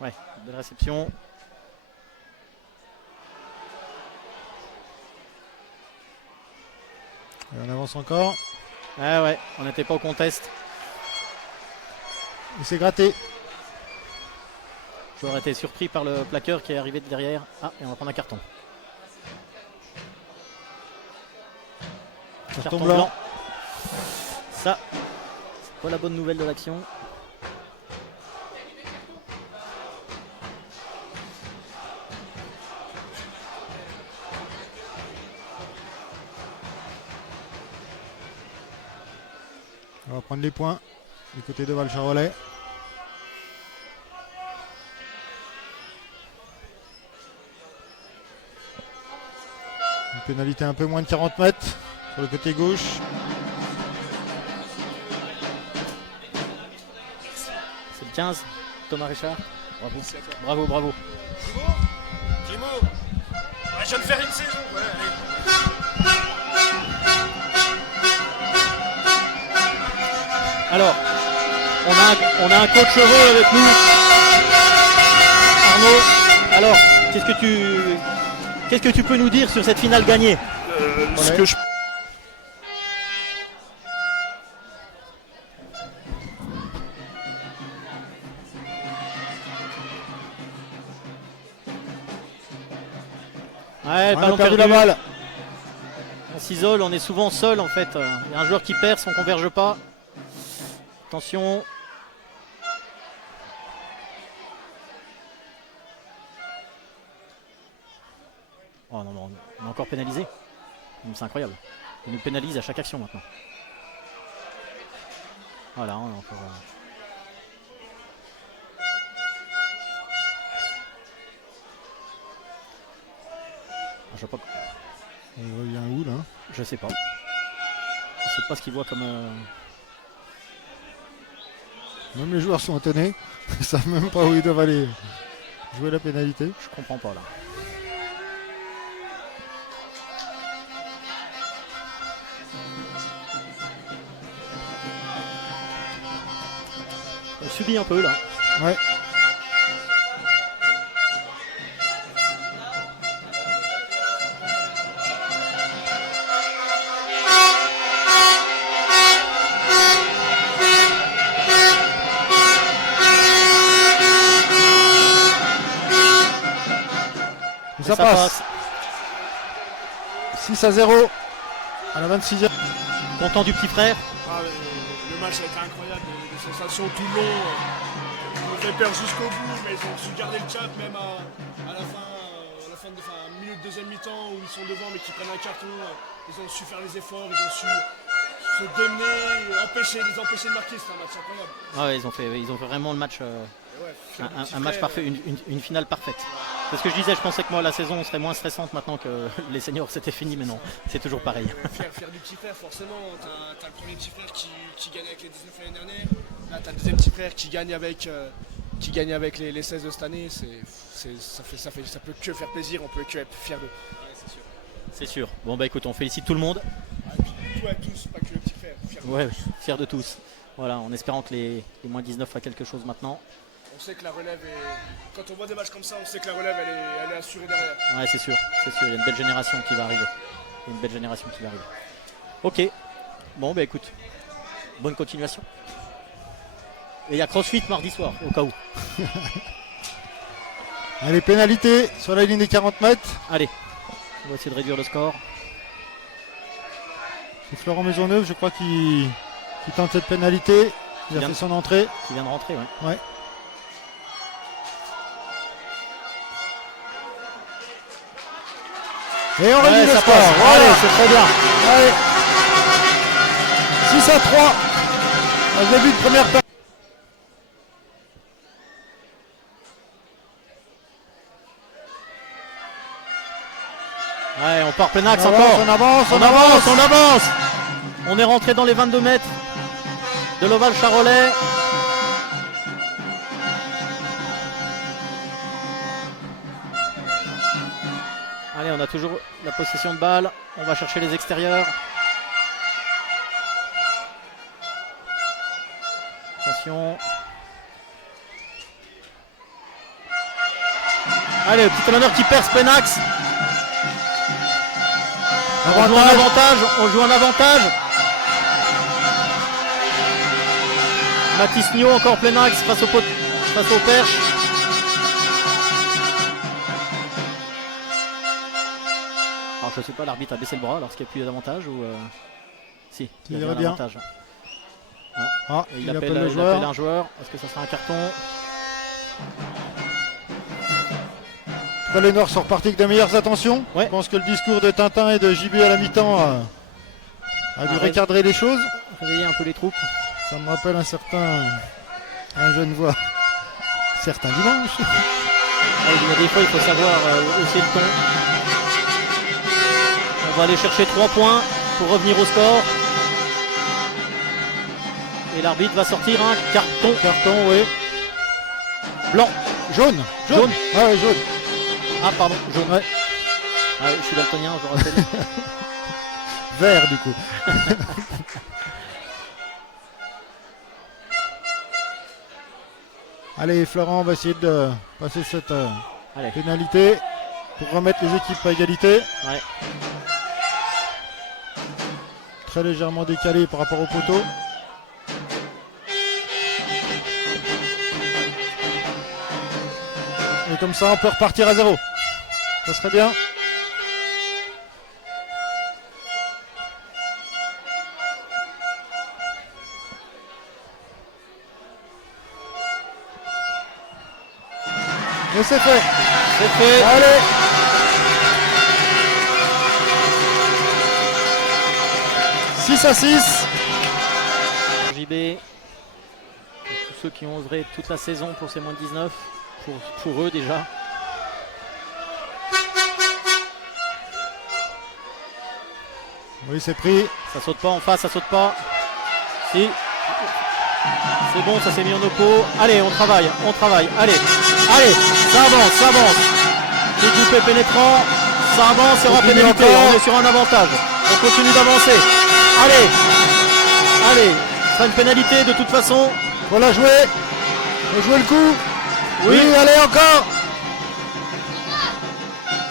Ouais, belle réception. Et on avance encore. Ah ouais, on n'était pas au contest. Il s'est gratté. J'aurais été surpris par le plaqueur qui est arrivé de derrière. Ah, et on va prendre un carton. Carton blanc. Ça, c'est pas la bonne nouvelle de l'action. On va prendre les points du côté de Val-Charolais. Une pénalité un peu moins de 40 mètres sur le côté gauche. C'est le 15, Thomas Richard. Bravo. Bravo, bravo. Clément, ouais, je viens de faire une saison. Ouais, allez. Alors, on a un coach heureux avec nous. Arnaud, alors, qu'est-ce que tu peux nous dire sur cette finale gagnée? Ce que je Ouais, le On a ballon perdu perdu. la balle. On s'isole, on est souvent seul en fait. Il y a un joueur qui perce, on ne converge pas. Attention. Oh non, non, on est encore pénalisé. C'est incroyable. Il nous pénalise à chaque action maintenant. Voilà, on est encore. Je sais pas. Il revient où là? Je sais pas. Je sais pas ce qu'il voit comme. Même les joueurs sont étonnés. Ils savent même pas où ils doivent aller jouer la pénalité. Je comprends pas là. On subit un peu là. Ouais. Et ça passe. 6-0 à la 26e. Content du petit frère. Ah, le match a été incroyable, des sensations tout le long. Ils nous fait peur jusqu'au bout, mais ils ont su garder le cap même à la fin de milieu de deuxième mi-temps où ils sont devant mais qui prennent un carton. Ils ont su faire les efforts, ils ont su se donner, les empêcher de marquer. C'était un match incroyable. Ah ouais, ils ont fait vraiment le match, Et ouais, fier du petit un match frère, parfait, une finale parfaite. C'est ce que je disais, je pensais que moi la saison serait moins stressante maintenant que les seniors c'était fini, mais non, c'est toujours pareil. Fier du petit frère, forcément. T'as le premier petit frère qui gagne avec les 19 l'année dernière. Là, t'as le deuxième petit frère qui gagne avec les 16 de cette année. Ça peut que faire plaisir, on peut que être fier d'eux. Ouais, c'est sûr. C'est sûr. Bon bah écoute, on félicite tout le monde. Tout à tous, pas que le petit frère. Fier d'eux. Ouais, fiers de tous. Voilà, en espérant que les moins 19 fassent quelque chose maintenant. On sait que la relève est. Quand on voit des matchs comme ça, on sait que la relève elle est assurée derrière. Ouais, c'est sûr, il y a une belle génération qui va arriver. Ok, bon bah écoute, bonne continuation. Et il y a CrossFit mardi soir, au cas où. Allez, pénalité sur la ligne des 40 mètres. Allez, on va essayer de réduire le score. C'est Florent Maisonneuve, je crois, qui tente cette pénalité. Il a fait son entrée. Qui vient de rentrer, ouais. Ouais. Et on réduit le ça score. passe. Voilà. Allez, c'est très bien. Allez. 6-3. Au début de première période. Ouais, on part plein axe On encore. avance. On avance. On est rentré dans les 22 mètres de l'Oval Charolais. Allez, on a toujours la possession de balle. On va chercher les extérieurs. Attention. Allez, petit meneur qui perce Penax. On joue un Avantage. avantage, on joue un avantage. Mathis Nio encore plein axe face au perche. Alors je sais pas, l'arbitre a baissé le bras lorsqu'il n'y a plus d'avantage ou si, il y a irait un bien. avantage. Ah, Et il appelle le joueur. un joueur. Est-ce que ça sera un carton? En tout cas, les Noirs sont repartis avec de meilleures attentions. Ouais. Je pense que le discours de Tintin et de JB à la mi-temps a dû recadrer les choses. Réveiller un peu les troupes. Ça me rappelle un jeune voix. Certains dimanches. Il y a des fois il faut savoir hausser le ton. On va aller chercher 3 points pour revenir au score. Et l'arbitre va sortir un carton. Carton, oui. Blanc. Jaune. Jaune. Ah ouais, jaune. Ah pardon, jaune. Ouais. Ah, oui, je suis daltonien, je le rappelle. Vert du coup. Allez, Florent, on va essayer de passer cette Allez. pénalité pour remettre les équipes à égalité. Ouais. Très légèrement décalé par rapport au poteau. Et comme ça, on peut repartir à 0. Ça serait bien. Et c'est fait. C'est fait. Allez. « 6-6. JB. Tous ceux qui ont œuvré toute la saison pour ces moins de 19. Pour eux déjà. Oui, c'est pris. Ça saute pas en face, ça saute pas. Si. C'est bon, ça s'est mis en oppo. Allez, on travaille. Allez, ça avance. Petit groupé pénétrant. Ça avance, il y aura Continue pénalité. encore. On est sur un avantage. On continue d'avancer. Allez. Ce sera une pénalité de toute façon. Faut la jouer. Faut jouer le coup. Oui. Oui, allez encore.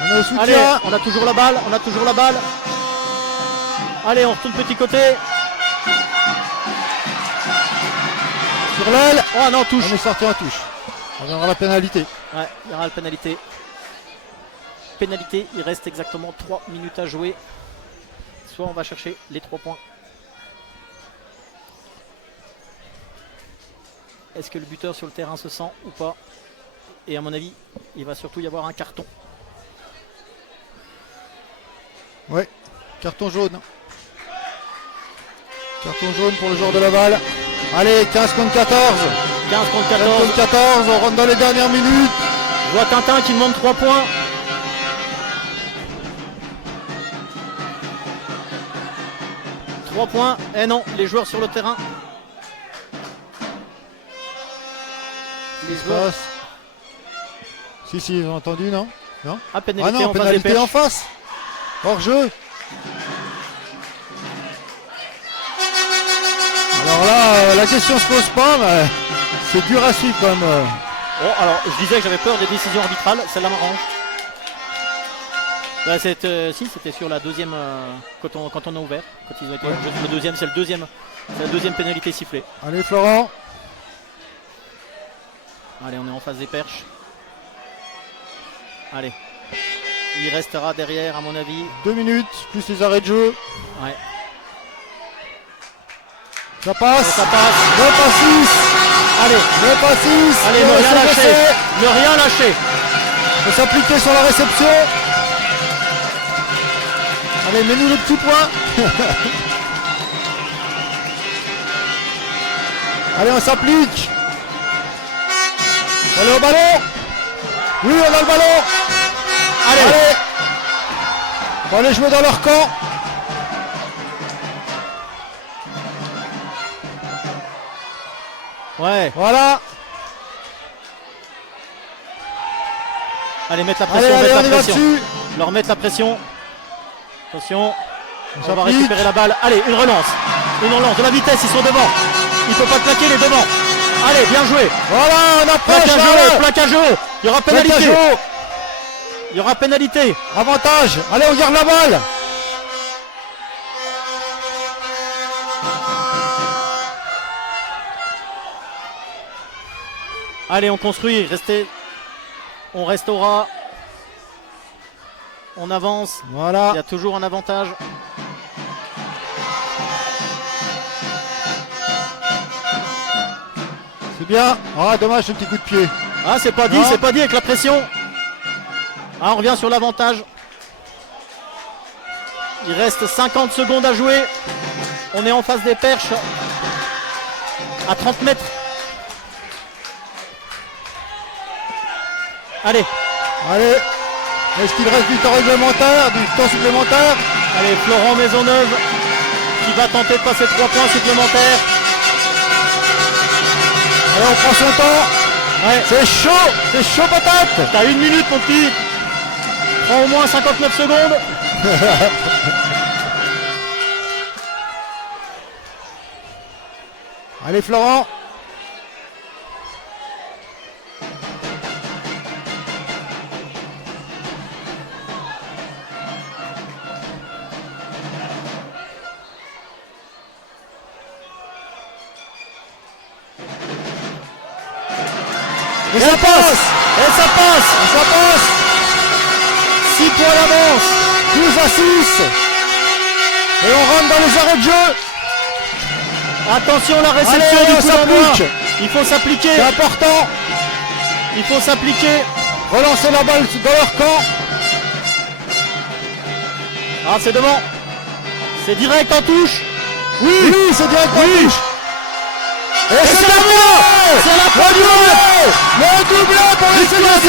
On est au soutien. Allez, on a toujours la balle. Allez, on retourne petit côté. Sur l'aile. Oh non, touche. On est sorti en touche. On aura la pénalité. Ouais, il y aura la pénalité. Pénalité, il reste exactement 3 minutes à jouer. Soit on va chercher les 3 points. Est-ce que le buteur sur le terrain se sent ou pas? Et à mon avis, il va surtout y avoir un carton. Ouais, carton jaune. Carton jaune pour le joueur de Laval. Allez, 15 contre 14. 15 contre 15 14. contre 14, on rentre dans les dernières minutes. Je vois Tintin qui demande 3 points. Eh non, les joueurs sur le terrain. Les joueurs. Passe. Si, ils ont entendu, non? Non? Ah, pénalité Ah non, en face des pénalité perches. en face. Hors jeu. Alors là, la question se pose pas, mais c'est dur à suivre quand même. Oh, alors je disais que j'avais peur des décisions arbitrales, celle-là m'arrange. Bah, si, c'était sur la deuxième, quand on a ouvert, quand ils ont été le deuxième, c'est la deuxième pénalité sifflée. Allez, Florent. Allez, on est en face des perches. Allez, il restera derrière à mon avis. 2 minutes, plus les arrêts de jeu. Ouais. Ça passe. Et ça passe. 9 à 6. Allez, 9 à 6. allez, ne rien lâcher. Ne rien lâcher. Faut s'appliquer sur la réception. Allez, mets-nous le petit point. Allez, on s'applique. Allez au ballon. Oui, on a le ballon. Allez. On va aller jouer dans leur camp. Ouais. Voilà. Allez, mettre la pression, Allez, mettre on y la va pression. dessus. Leur mettre la pression. Attention. On va s'applique. récupérer la balle. Allez, une relance. De la vitesse, ils sont devant. Il ne faut pas plaquer les devant. Allez, bien joué. Voilà, on approche. Plaquage haut. Il y aura pénalité. Il y aura pénalité. Avantage. Allez, on garde la balle. Allez, on construit. Restez. On restera. On avance. Voilà. Il y a toujours un avantage. C'est bien. Ah, dommage ce petit coup de pied. Ah, c'est pas dit, Non. c'est pas dit avec la pression. Ah, on revient sur l'avantage. Il reste 50 secondes à jouer. On est en face des perches. À 30 mètres. Allez, Allez. Est-ce qu'il reste du temps réglementaire, du temps supplémentaire? allez, Florent Maisonneuve qui va tenter de passer 3 points supplémentaires. Allez, on prend son temps. Ouais, C'est chaud patate. t'as 1 minute mon petit. Prends au moins 59 secondes. Allez Florent. Et ça passe. Et ça passe. Et ça passe. 6 points d'avance. 12-6. Et on rentre dans les arrêts de jeu. Attention, la réception Allez, du on coup d'envoi. s'applique. Il faut s'appliquer. C'est important. Il faut s'appliquer. Relancer la balle dans leur camp. Ah, c'est devant. C'est direct en touche. Oui, c'est direct en touche. Et c'est c'est terminé. C'est la Le fin du doublé. Le doublé pour les CGC.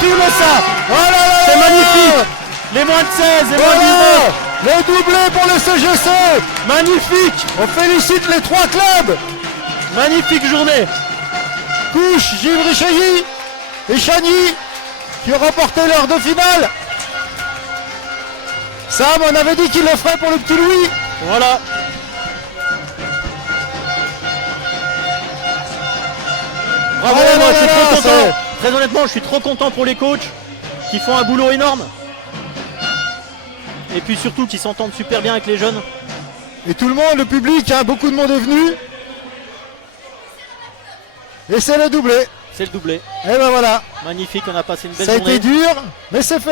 Filme ça. Voilà, C'est magnifique. Les moins de 16 et moins de 19. Le doublé pour le CGC. Magnifique. On félicite les 3 clubs. Magnifique journée. Couche, Gilles Richelli et Chagny qui ont remporté leur 2 finales. Sam, on avait dit qu'il le ferait pour le petit Louis. Voilà. Bravo, Oh là moi là je suis là trop là, content. Très honnêtement, je suis trop content pour les coachs qui font un boulot énorme. Et puis surtout qui s'entendent super bien avec les jeunes. Et tout le monde, le public, hein, beaucoup de monde est venu. Et c'est le doublé. C'est le doublé. Et ben voilà, Magnifique, on a passé une belle ça a journée. été dur, mais c'est fait.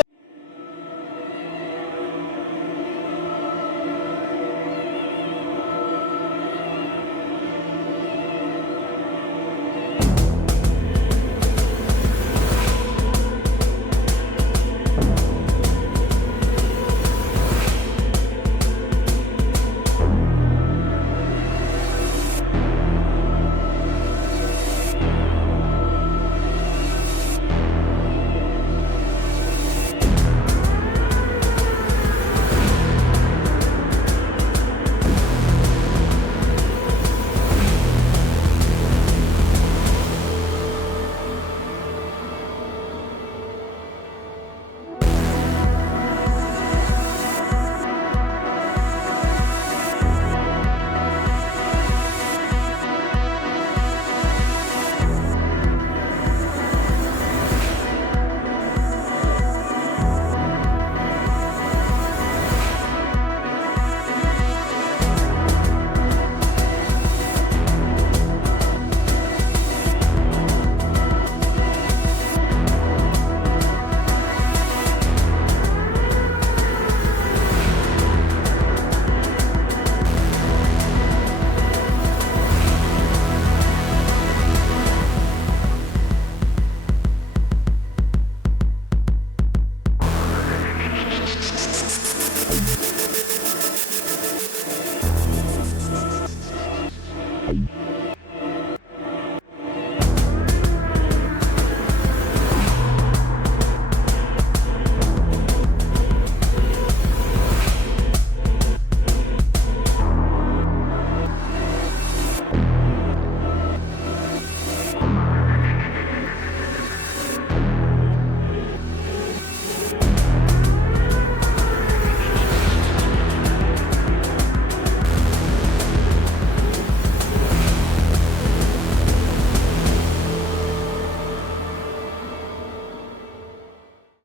Bye.